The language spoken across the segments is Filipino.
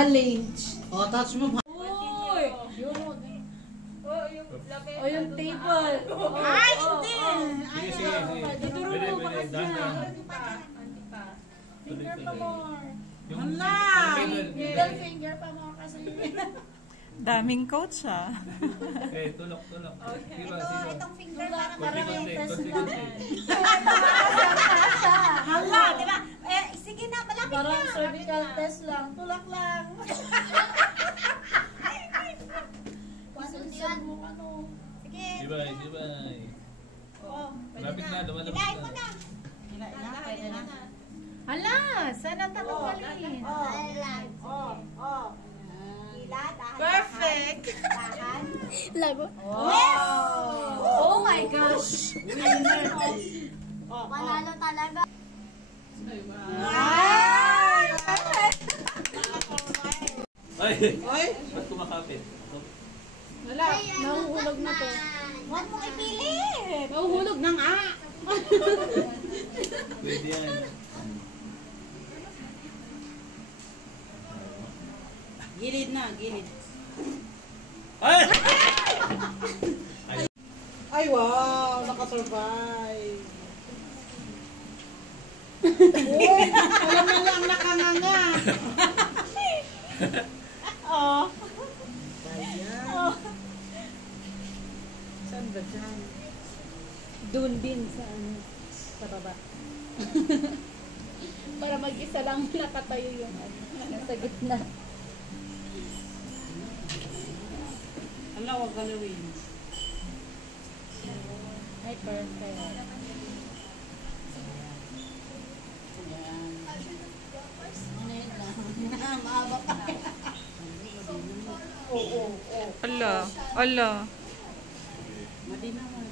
challenge. Oh, touch mo. Uy! Yung table. Ay, hindi! Sige, sige. Duduro Pwede, mo, pwede. bakas Dahan, na. dahan. Finger pa more. Hala! Middle finger pa more kasi. Daming coach ah. Eh, tulok, tulok. Siba, siba. Itong finger para yung Konti, test konti, lang. konti. Hala, di ba? Sige na, malapit Parang na. cervical test lang. Tulak lang. Pasunod mo ano. Sige. Siba, siba. Oh, Malapit na, lumalabas Ilahin mo na. na. Pwede na. hala, sana tatanggalin. Oh. Ila, dahan. Perfect. Dahan. Lago. Oh my gosh. Manalo talaga. Ay! Ay! Oy! Ba't kumakapit? Wala, nahuhulog na to. Huwag mong ipilit. Nahuhulog na nga. Pwede yan. Gilid na, gilid. Ay! Ay, wow! Nakasurvive. Alam na lang nakanganga. Oh. Ayan. Saan ba dyan? Doon din sa ano, sa baba. Para mag-isa lang nakatayo yung ano, nasa gitna. Hala, huwag galawin. Ay, perfect. Ayan. Mahaba pa. Oo. Ala, ala. Madi naman.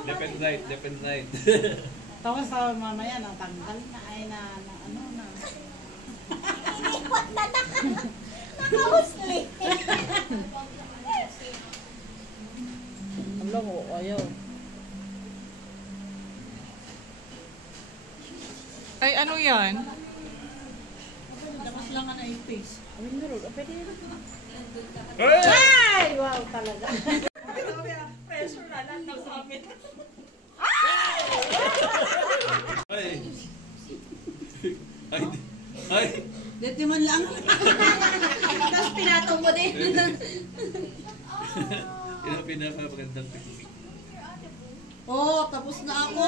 Left and right, left and right. Tapos sa mamaya, natanggal na. Ay, na ano na. Iniwat na nakahusli. Alam mo, ayaw. Ay, ano yan? Dapat lang na yung face. Ay, meron. Pwede yun. Ay! Ay! Wow, talaga. Ay! Ay! Ay! Dito man lang. Tapos pinatong mo din. Yan ang pinapagandang technique. Oh, tapos na ako.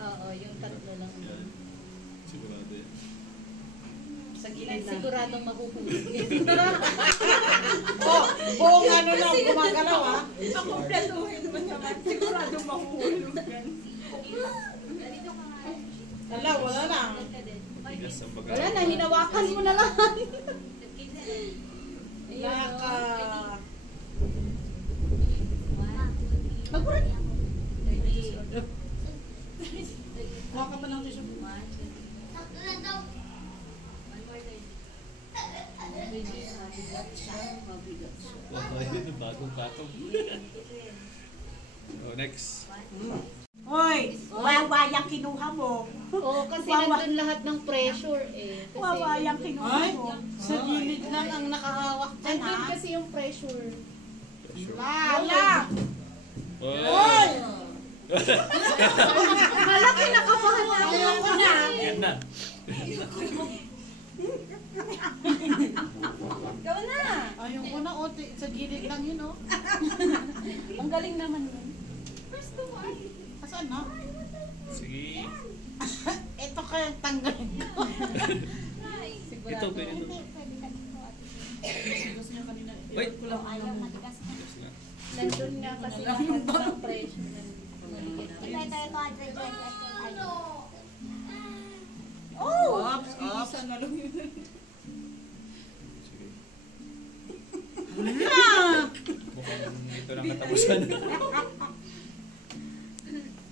Oo, yung tatlo lang. Yan. Sigurado yan. Sa gilid na. Siguradong mahuhulog. Oh, buong ano lang, gumagalaw ah. Hala, wala lang. Tigas ang baga. Wala na, hinawakan mo na lang. Naka... Magburan. Kuha ka pa ng tissue. Wow, yun yung bagong katong. Oh, next. Hoy, wawayang kinuha mo. Oo, kasi nandun lahat ng pressure eh. Kasi, Wawayang kinuha Ay, mo. sa gilid lang ang nakahawak dyan nandun ha. kasi yung pressure. Wala. Oy! Malaki nakabahan na ako. Ayoko na. Yan na. Ikaw na. Ayoko na, ote. Sa gilid lang yun oh. Ang galing naman yun. Saan na? Sige. Ito kaya tanggalin ko. Ito, pwede ito. Gusto niya kanina. Wait. ko lang Ayaw, ano. matigas na. Tigas lang. Nandun nga kasi lahat ng pressure. Ito, Adrian. Oops, oops. Sige. Wala! Mukhang ito lang katapusan.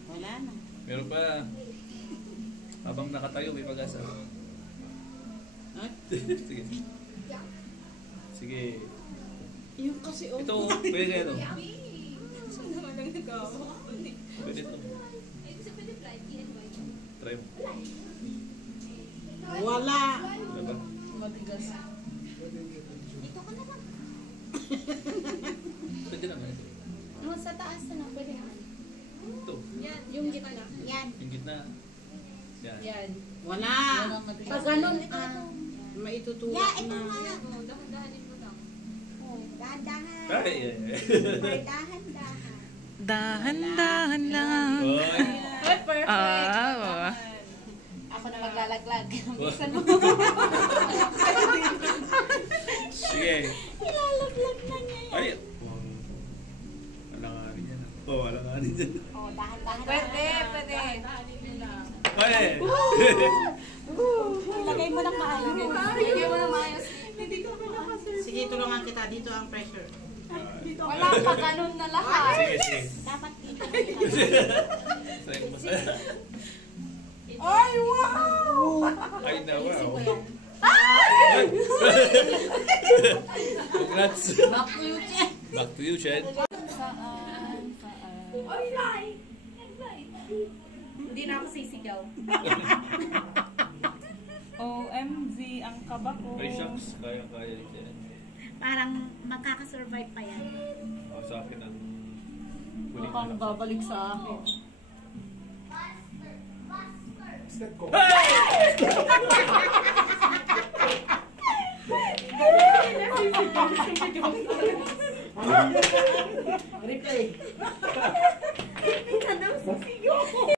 Wala na. Meron pa. Habang nakatayo, may pag-asa. Ay, Sige. Sige. yung kasi oh. Ito, pwede ito. naman ang nagawa. Pwede ito. Try mo. Wala. Wala ba? Matigas. Dito ka na lang. Pwede naman ito. Oh, sa taas na lang, pwede naman. Ito. Yan, yung gitna. Yan. Yung gitna. Yan. Yan. Wala. Pag ganun, Maitutulak Yeah, ito na. nga. oh, dahan-dahanin mo lang. Oh, dahan-dahan. Ay, ay, ay. Or dahan-dahan. Dahan-dahan lang. Oy. Ay, perfect. Ah, Ako na maglalaglag. Sige. Ilalaglag na niya yan. Ay. Alanganin yan. Oh, alanganin yan. Oh, dahan-dahan. Pwede, pwede. Dahanin mo lang. Ay. Ilagay mo ng maayos. Lagay mo na maayos. Sige, tulungan kita. Dito ang pressure. Wala pa, ganun na lahat. Sige, sige. Dapat dito. Try mo sa... Ay, wow! Ay, na, wow. yan. Ay! Congrats. Back to you, Chen. Back to you, Shed. Hindi na ako sisigaw. OMG, ang kaba ko. Ay, shucks. Kaya-kaya yan. Parang makakasurvive pa yan. Oh, sa akin ang... huling Mukhang anak. babalik sa akin. Replay.